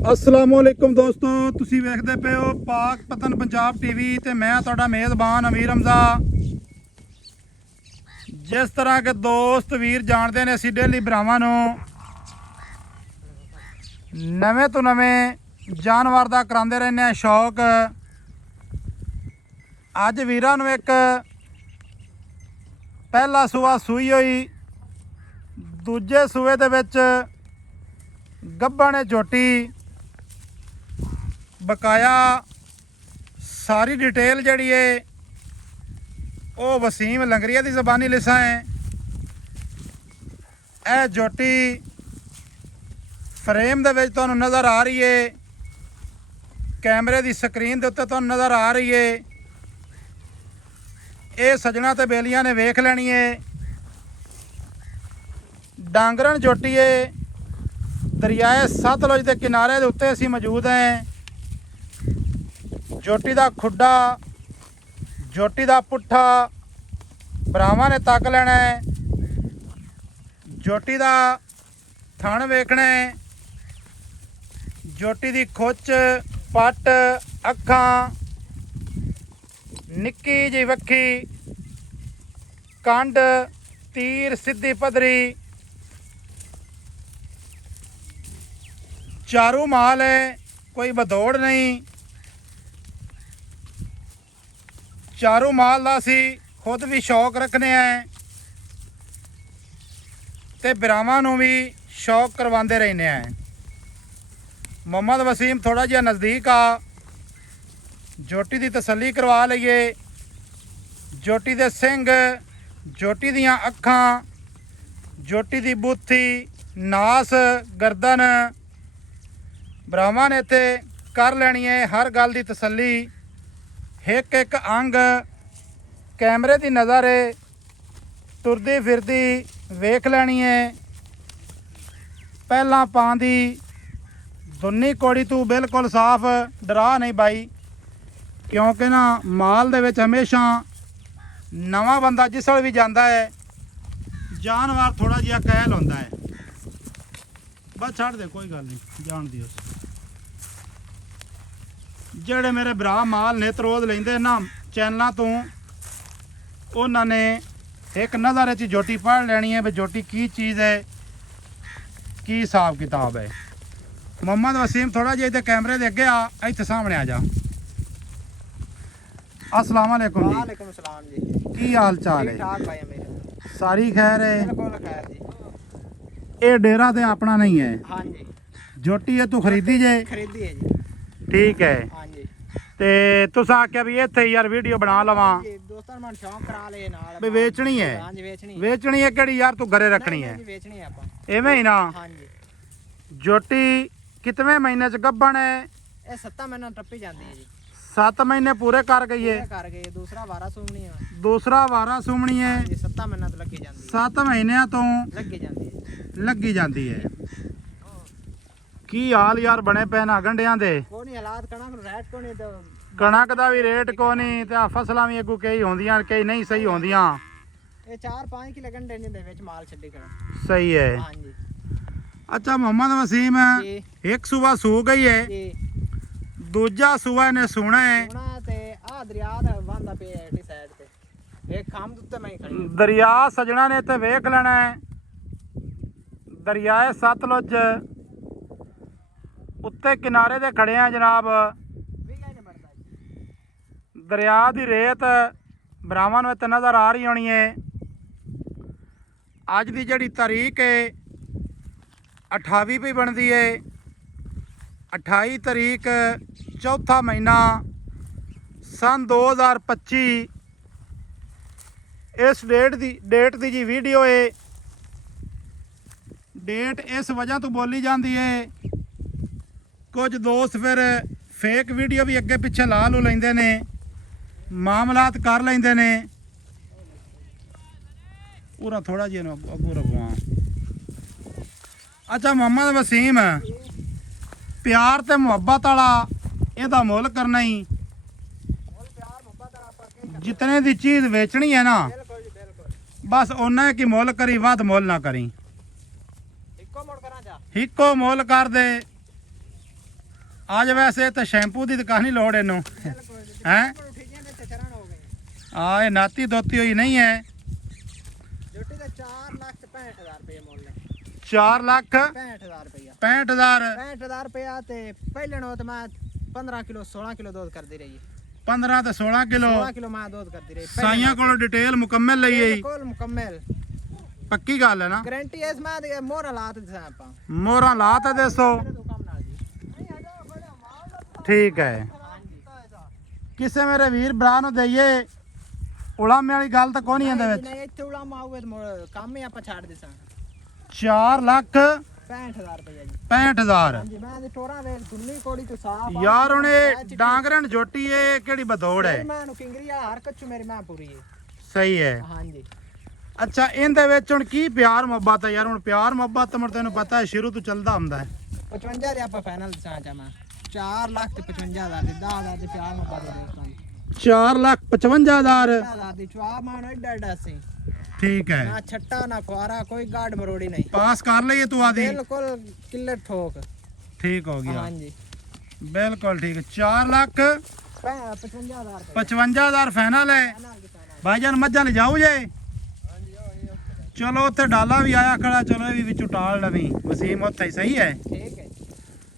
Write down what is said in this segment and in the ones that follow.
अस्सलामुअलैकुम दोस्तों, तुसी वेखदे पे हो पाक पतन पंजाब टीवी ते मैं तुहाडा मेज़बान अमीर हमजा। जिस तरह के दोस्त वीर जानते ने असीं डेली भरावां नूं नवें तो नवें जानवर दा करांदे रहने आ शौक। अज वीरां नूं एक पहला सूआ सूई होई, दूजे सूए दे विच गब्बा ने झोटी बकाया सारी डिटेल जड़ी है वो वसीम लंगरिया की जबानी लिसा है। यह झोटी फ्रेम दे विच तुहानूं नज़र आ रही है, कैमरे की स्क्रीन के उत्ते तुहानूं नज़र आ रही है। ये सजना ते बेलियां ने वेख लैनी है। डांगरन झोटी है, दरियाए सतलुज के किनारे के उत्ते असीं मौजूद हैं। झोटी का खुड्डा, झोटी का पुट्ठा भरावां ने तक लेना है। झोटी का थण वेखना है। झोटी की खुच, पट, अखां, निक्की जी वक्खी, कंड, तीर, सीधी पदरी, चारू माल है, कोई बदौड़ नहीं। चारू माल का असी खुद भी शौक रखने हैं ते बिरावां नूं भी शौक करवाते रहने हैं। मोहम्मद वसीम थोड़ा जिहा नज़दीक आ, झोटी की तसल्ली करवा लईए। झोटी के सिंग, झोटी दियां अखां, झोटी की बूथी, नास, गर्दन बिरावां ने इत्थे कर लैनी है। हर गल की तसल्ली, एक एक अंग कैमरे की नज़र है, तुरदी फिरदी वेख लैनी है। पहला पांदी दुन्नी कोड़ी तू बिल्कुल साफ, डरा नहीं बाई, क्योंकि ना माल दे विच हमेशा नवा बंदा जिसल भी जाता है जानवर थोड़ा जिहा कहल होंदा है। बस छड़ दे, कोई गल नहीं, जान दियो। ਜਿਹੜੇ मेरे भरा माल नित रोज़ लेंदे ना चैनलों तो, उन्होंने एक नज़र च झोटी पढ़ लैनी है भी झोटी की चीज़ है, की हिसाब किताब है। मोहम्मद वसीम थोड़ा जिहा इत्थे कैमरे दे अगे आ, इत्थे सामने आ जा। अस्सलाम वालेकुम जी। वालेकुम सलाम जी। की हाल चाल है? ठीक ठाक भाई मेरे। सारी खैर है? बिल्कुल खैर जी। ये डेरा ते अपना नहीं है? हाँ जी। झोटी है तू खरीदी जे? खरीदी है जी। ठीक है। हाँ जी। ते तुस आख्या भी इत्थे यार वीडियो बना लवां, दोस्तां मन शौक करा ले नाल भी वेचनी है? हाँ जी वेचनी है। वेचनी है केड़ी यार, तू घरे रखनी है? नहीं जी वेचनी है ਆਪਾਂ। एवें ही ना? हाँ जी। झोटी कितने महीने च गब्बन है? ये 7 महीना टप्पी जाती है जी। 7 महीने पूरे कर गई है? कर गई। दूसरा 12 सूमनी है। दूसरा 12 सूमनी है। हाँ जी 7 महीना तो लगी जाती है। 7 महीनों तो लगी जाती है। लगी जाती है। की हाल यार बने पे ना गंढियां दे? कोई नहीं हालात कणक रेट को नहीं तो कणक का भी रेट को नहीं, ते फसलां भी अगू कई होंदियां कई नहीं सही होंदियां। ये 4-5 किलो गंढे ने दे विच माल छड्डी कर। सही है। हाँ जी। अच्छा मोहम्मद वसीम, जी। एक सुबह सू गई है, जी। दूजा सुबह ने सोना है। सोना ते आ दरिया दा वांदा पे है इस साइड ते। एक खाम उत्ते मैं खड़ी। दरिया सजना ने इत्थे वेख लेना है। दरियाए सतलुज उत्ते किनारे दे खड़े हैं जनाब। दरिया की रेत भरावां नूं इत्थे नज़र आ रही होनी है। अज की जिहड़ी तारीख है 28 भी बनती है। 28 तारीख चौथा महीना सन 2025। इस डेट की जी वीडियो है। डेट इस वजह तो बोली जाती है, कुछ दोस्त फिर फेक वीडियो भी अगे पिछे ला लू लेंदे ने, मामलात कर लेंदे ने। पूरा थोड़ा जिहा अगू रखवा। अच्छा मोहम्मद वसीम, प्यार ते मुहब्बत वाला ਇਹਦਾ ਮੁੱਲ करना ही। जितने दी चीज़ बेचनी है ना, बस उन्ना की मुੱਲ करी, वध मुੱਲ ना करी। हिको मुੱਲ कर दे ਅੱਜ ਵੈਸੇ ਤਾਂ ਸ਼ੈਂਪੂ ਦੀ ਦੁਕਾਨ ਹੀ ਲੋੜ ਇਹਨੂੰ ਹੈ ਠੀਆਂ ਦੇ ਚਰਨ ਹੋ ਗਏ ਆ ਇਹ ਨਾਤੀ ਦੋਤੀ ਹੋਈ ਨਹੀਂ ਹੈ ਜੋਟੀ ਦਾ 4,65,000 ਰੁਪਏ ਮੁੱਲ ਹੈ 4 ਲੱਖ 65,000 ਰੁਪਇਆ 65,000 65,000 ਰੁਪਇਆ ਤੇ ਪਹਿਲੇ ਨੂੰ ਤਾਂ ਮੈਂ 15 ਕਿਲੋ 16 ਕਿਲੋ ਦੁੱਧ ਕਰਦੀ ਰਹੀ 15 ਤੇ 16 ਕਿਲੋ 16 ਕਿਲੋ ਮੈਂ ਦੁੱਧ ਕਰਦੀ ਰਹੀ ਸਾਈਆਂ ਕੋਲੋਂ ਡਿਟੇਲ ਮੁਕੰਮਲ ਲਈ ਹੈ ਬਿਲਕੁਲ ਮੁਕੰਮਲ ਪੱਕੀ ਗੱਲ ਹੈ ਨਾ ਗਾਰੰਟੀ ਇਸ ਮੈਂ ਦੇ ਮੋਹਰ ਲਾ ਤੇ ਦਿਸਾਂ ਆਪਾਂ ਮੋਹਰਾਂ ਲਾ ਤਾਂ ਦੱਸੋ ਤੋਂ ਕੰਮ ਨਾਲ ਜੀ ਠੀਕ ਹੈ ਕਿਸੇ ਮੇਰੇ ਵੀਰ ਭਰਾ ਨੂੰ ਦਈਏ ਉਲਾਮੇ ਵਾਲੀ ਗੱਲ ਤਾਂ ਕੋਈ ਨਹੀਂ ਇਹਦੇ ਵਿੱਚ ਨਹੀਂ ਇੱਥੇ ਉਲਾਮਾ ਆਊਗਾ ਤਾਂ ਕੰਮ ਹੀ ਆਪਾਂ ਛੱਡ ਦਿਸਾਂ 4 ਲੱਖ 65,000 ਰੁਪਇਆ ਜੀ 65,000 ਹਾਂਜੀ ਮੈਂ ਦੀ ਟੋਰਾ ਵੇਖ ਦੁੰਨੀ ਕੋੜੀ ਤੋਂ ਸਾਫ ਯਾਰ ਹੁਣ ਇਹ ਡਾਂਗਰਨ ਜੋਟੀ ਇਹ ਕਿਹੜੀ ਬਦੌੜ ਹੈ ਮੈਂ ਨੂੰ ਕਿੰਗਰੀਆ ਹਰ ਕੱਚੂ ਮੇਰੀ ਮਾਂ ਪੂਰੀ ਹੈ ਸਹੀ ਹੈ ਹਾਂਜੀ ਅੱਛਾ ਇਹਦੇ ਵਿੱਚ ਹੁਣ ਕੀ ਪਿਆਰ ਮੁਹੱਬਤ ਹੈ ਯਾਰ ਹੁਣ ਪਿਆਰ ਮੁਹੱਬਤ ਤਾਂ ਤੈਨੂੰ ਪਤਾ ਹੈ ਸ਼ੁਰੂ ਤੋਂ ਚੱਲਦਾ ਹੁੰਦਾ ਹੈ 55 ਦੇ ਆਪਾਂ ਫਾਈਨਲ ਦਿਸਾਂ ਚਾਹਾਂ 4 ਲੱਖ ਤੇ 55,000 ਦੇ 10,000 ਦੇ ਪਿਆਰ ਨੂੰ ਪਾ ਦੇ ਦੋਸਤਾਂ 4,55,000 10,000 ਦੀ ਚਵਾ ਮਾਨ ਐਡਾ ਐਡਾ ਸੀ ਠੀਕ ਹੈ ਨਾ ਛੱਟਾ ਨਾ ਖੁਆਰਾ ਕੋਈ ਗਾੜ ਮਰੋੜੀ ਨਹੀਂ ਪਾਸ ਕਰ ਲਈਏ ਤੂੰ ਆਦੀ ਬਿਲਕੁਲ ਕਿੱਲੇ ਠੋਕ ਠੀਕ ਹੋ ਗਿਆ ਹਾਂਜੀ ਬਿਲਕੁਲ ਠੀਕ 4 ਲੱਖ 55,000 ਰੁਪਏ 55,000 ਫਾਈਨਲ ਹੈ ਭਾਈਜਾਨ ਮੱਝਾਂ ਲੈ ਜਾਓ ਜੇ ਚਲੋ ਉੱਥੇ ਡਾਲਾ ਵੀ ਆਇਆ ਖੜਾ ਚਲੋ ਇਹ ਵੀ ਵਿੱਚੋਂ ਟਾਲ ਲਵੀਂ ਵਸੀਮ ਉੱਥੇ ਹੀ ਸਹੀ ਹੈ ਠੀਕ ਹੈ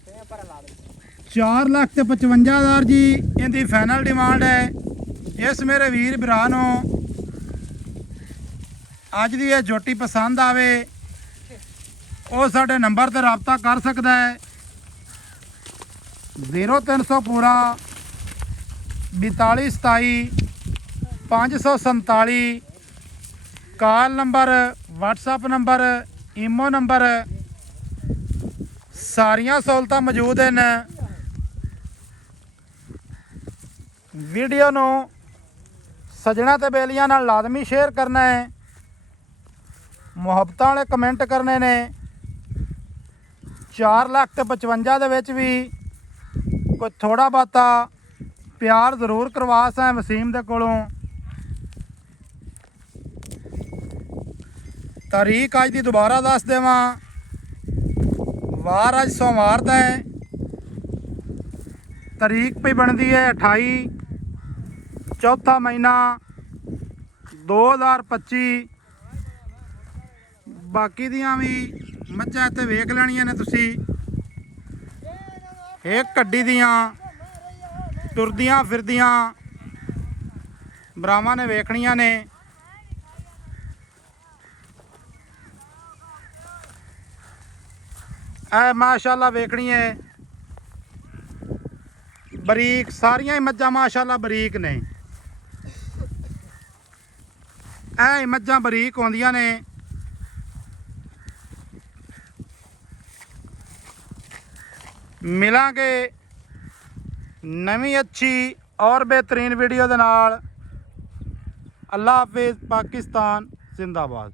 ਤੇ ਪਰ ਲਾ ਦੇ 4 ਲੱਖ ਤੇ 55,000 ਜੀ ਇਹਦੀ ਫਾਈਨਲ ਡਿਮਾਂਡ ਹੈ ਇਸ ਮੇਰੇ ਵੀਰ ਭਰਾ ਨੂੰ ਅੱਜ ਦੀ ਇਹ ਜੋਟੀ ਪਸੰਦ ਆਵੇ ਉਹ ਸਾਡੇ ਨੰਬਰ ਤੇ ਰਾਬਤਾ ਕਰ ਸਕਦਾ ਹੈ 0300 ਪੂਰਾ 4227 547 call number WhatsApp number imo number ਸਾਰੀਆਂ ਸਹੂਲਤਾਂ ਮੌਜੂਦ ਹਨ ਵੀਡੀਓ ਨੂੰ ਸੱਜਣਾ ਤੇ ਬੇਲੀਆਂ ਨਾਲ ਲਾਜ਼ਮੀ ਸ਼ੇਅਰ ਕਰਨਾ ਹੈ ਮੁਹੱਬਤਾਂ ਵਾਲੇ ਕਮੈਂਟ ਕਰਨੇ ਨੇ 4 ਲੱਖ ਤੇ 55 ਦੇ ਵਿੱਚ ਵੀ ਕੋਈ ਥੋੜਾ ਬਾਤਾ ਪਿਆਰ ਜ਼ਰੂਰ ਕਰਵਾ ਸਾਂ ਵਸੀਮ ਦੇ ਕੋਲੋਂ ਤਾਰੀਖ ਅੱਜ ਦੀ ਦੁਬਾਰਾ ਦੱਸ ਦੇਵਾਂ ਵਾਰ ਅੱਜ ਸੋਮਵਾਰ ਦਾ ਹੈ ਤਾਰੀਖ ਪਈ ਬਣਦੀ ਹੈ 28 ਚੌਥਾ ਮਹੀਨਾ 2025 ਬਾਕੀ ਦੀਆਂ ਵੀ ਮੱਝਾਂ ਇੱਥੇ ਵੇਖ ਲੈਣੀਆਂ ਨੇ ਤੁਸੀਂ ਇਹ ਕੱਡੀ ਦੀਆਂ ਤੁਰਦੀਆਂ ਫਿਰਦੀਆਂ ਬਰਾਵਾਂ ਨੇ ਵੇਖਣੀਆਂ ਨੇ ਐ ਮਾਸ਼ਾਅੱਲਾ ਵੇਖਣੀ ਹੈ ਬਰੀਕ ਸਾਰੀਆਂ ਹੀ ਮੱਝਾਂ ਮਾਸ਼ਾਅੱਲਾ ਬਰੀਕ ਨੇ ਐ ਮੱਝਾਂ ਬਰੀਕ ਆਉਂਦੀਆਂ ਨੇ ਮਿਲਾਂਗੇ ਨਵੀਂ ਅੱਛੀ ਔਰ ਬਿਹਤਰੀਨ ਵੀਡੀਓ ਦੇ ਨਾਲ ਅੱਲਾ ਹਾਫਿਜ਼ ਪਾਕਿਸਤਾਨ ਜ਼ਿੰਦਾਬਾਦ।